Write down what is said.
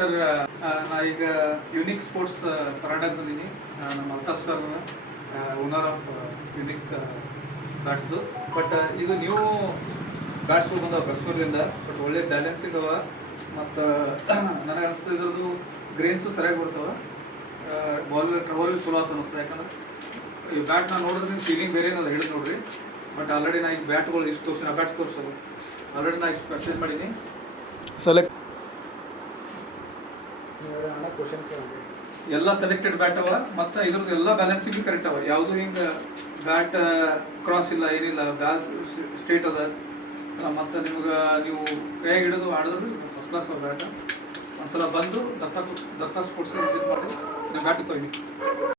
Sir, ನಾ ಈಗ unique sports Karnataka ಬಂದೀನಿ. ನಮ್ಮ Altaf sir, owner of unique ಬ್ಯಾಟ್ಸ್ದು. ಬಟ್ ಇದು ನ್ಯೂ ಬ್ಯಾಟ್ಸ್ಗಳು ಬಂದವ ಕಸ್ಬೂರಿಂದ. ಬಟ್ ಒಳ್ಳೆ ಬ್ಯಾಲೆನ್ಸ್ ಇದಾವ ಮತ್ತು ನನಗೆ ಅನಿಸ್ತದೆ ಇದ್ರದ್ದು ಗ್ರೇನ್ಸು ಸರಿಯಾಗಿ ಬರ್ತಾವೆ. ಬಾಲ್ ಚಲೋ ಆತ ಅನಿಸ್ತದೆ. ಯಾಕಂದ್ರೆ ಈ ಬ್ಯಾಟ್ನ ನೋಡಿದ್ರೆ ನೀವು ಫೀಲಿಂಗ್ ಬೇರೆ ಏನಲ್ಲ ಹೇಳಿದ್ ನೋಡ್ರಿ. ಬಟ್ ಆಲ್ರೆಡಿ ನಾ ಈಗ ಬ್ಯಾಟ್ಗಳು ಇಷ್ಟು ತೋರಿಸಿ ಬ್ಯಾಟ್ ತೋರಿಸೋದು ಆಲ್ರೆಡಿ ನಾ ಇಷ್ಟು ಪರ್ಚೇಸ್ ಮಾಡೀನಿ. ಸೆಲೆಕ್ಟ್ ಎಲ್ಲ ಸೆಲೆಕ್ಟೆಡ್ ಬ್ಯಾಟ್ ಅವ ಮತ್ತು ಇದ್ರದ್ದು ಎಲ್ಲ ಬ್ಯಾಲೆನ್ಸಿಂಗ್ ಕರೆಕ್ಟ್ ಅವ. ಯಾವುದು ಹಿಂಗೆ ಬ್ಯಾಟ್ ಕ್ರಾಸ್ ಇಲ್ಲ, ಏನಿಲ್ಲ, ಬ್ಯಾಲ್ ಸ್ಟ್ರೇಟ್ ಅದ. ಮತ್ತು ನಿಮ್ಗೆ ನೀವು ಕೈಯಾಗಿ ಹಿಡಿದು ಆಡಿದ್ರು ಫಸ್ಟ್ ಕ್ಲಾಸ್ ಅವ ಬ್ಯಾಟ್. ಒಂದ್ಸಲ ಬಂದು ದತ್ತ ಸ್ಪೋರ್ಟ್ಸ್ ವಿಸಿಟ್ ಮಾಡಿ ಬ್ಯಾಟ್ ಸಿಗ್ತಾವೆ.